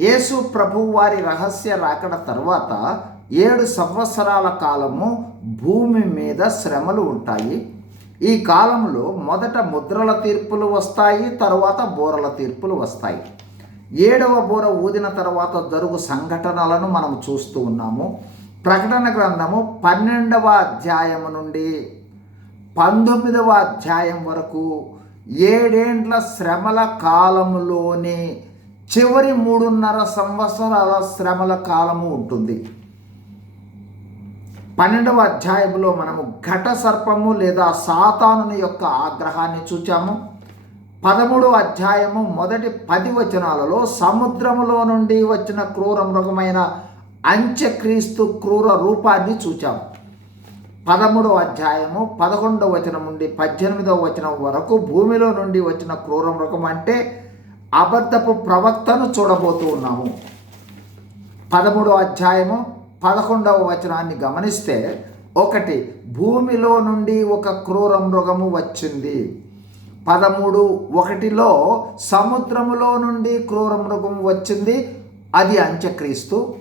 యేసు ప్రభు వారి రహస్య రాకడ తర్వాత ఏడు సంవత్సరాల కాలము భూమి మీద శ్రమలు ఉంటాయి. ఈ కాలంలో మొదట ముద్రల తీర్పులు వస్తాయి తర్వాత బోరల తీర్పులు వస్తాయి. ఏడవ బోర ఊదిన తర్వాత జరుగు సంఘటనలను మనం చూస్తూ ఉన్నాము. ప్రకటన గ్రంథము పన్నెండవ అధ్యాయము నుండి పంతొమ్మిదవ అధ్యాయం వరకు ఏడేండ్ల శ్రమల కాలంలోనే చివరి మూడున్నర సంవత్సరాల శ్రమల కాలము ఉంటుంది. పన్నెండవ అధ్యాయంలో మనము ఘట సర్పము లేదా సాతానుని యొక్క ఆగ్రహాన్ని చూచాము. పదమూడవ అధ్యాయము మొదటి పది వచనాలలో సముద్రములో నుండి వచ్చిన క్రూర మృగమైన అంత్యక్రీస్తు క్రూర రూపాన్ని చూచాము. పదమూడవ అధ్యాయము పదకొండవ వచనం నుండి పద్దెనిమిదవ వచనం వరకు భూమిలో నుండి వచ్చిన క్రూర మృగం అంటే అబద్ధపు ప్రవక్తను చూడబోతూ ఉన్నాము. పదమూడవ అధ్యాయము పదకొండవ వచనాన్ని గమనిస్తే ఒకటి భూమిలో నుండి ఒక క్రూర మృగము వచ్చింది. పదమూడు ఒకటిలో సముద్రములో నుండి క్రూర మృగం వచ్చింది. అది అంత్యక్రీస్తు.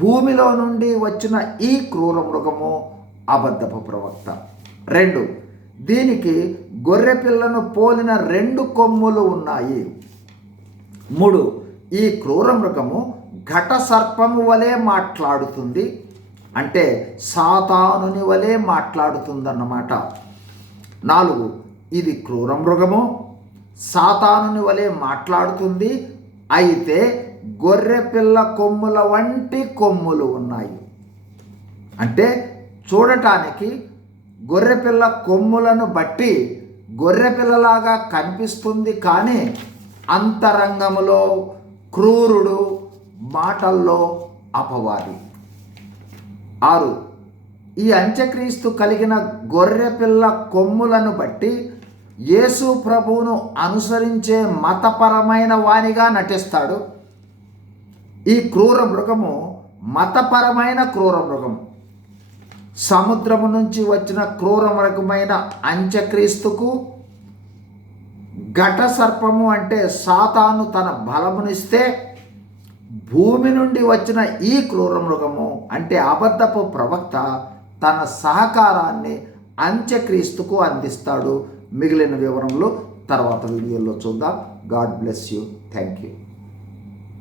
భూమిలో నుండి వచ్చిన ఈ క్రూర మృగము అబద్ధపు ప్రవక్త. రెండు దీనికి గొర్రెపిల్లను పోలిన రెండు కొమ్ములు ఉన్నాయి. మూడు ఈ క్రూర మృగము ఘట సర్పము వలె మాట్లాడుతుంది. అంటే సాతానుని వలె మాట్లాడుతుందన్నమాట. నాలుగు ఇది క్రూర మృగము సాతానుని వలె మాట్లాడుతుంది. అయితే గొర్రె పిల్ల కొమ్ముల వంటి కొమ్ములు ఉన్నాయి. అంటే చూడటానికి గొర్రెపిల్ల కొమ్ములను బట్టి గొర్రెపిల్లలాగా కనిపిస్తుంది కానీ అంతరంగములో క్రూరుడు మాటల్లో అపవాది. ఆరు. ఈ అంత్యక్రీస్తు కలిగిన గొర్రెపిల్ల కొమ్ములను బట్టి యేసు ప్రభువును అనుసరించే మతపరమైన వానిగా నటిస్తాడు. ఈ క్రూర మృగము మతపరమైన క్రూర మృగం. సముద్రము నుంచి వచ్చిన క్రూర మృగమైన అంత్యక్రీస్తుకు ఘట సర్పము అంటే సాతాను తన బలమునిస్తే భూమి నుండి వచ్చిన ఈ క్రూర మృగము అంటే అబద్ధపు ప్రవక్త తన సహకారాన్ని అంత్యక్రీస్తుకు అందిస్తాడు. మిగిలిన వివరములు తర్వాత వీడియోలో చూద్దాం. God bless you. Thank you.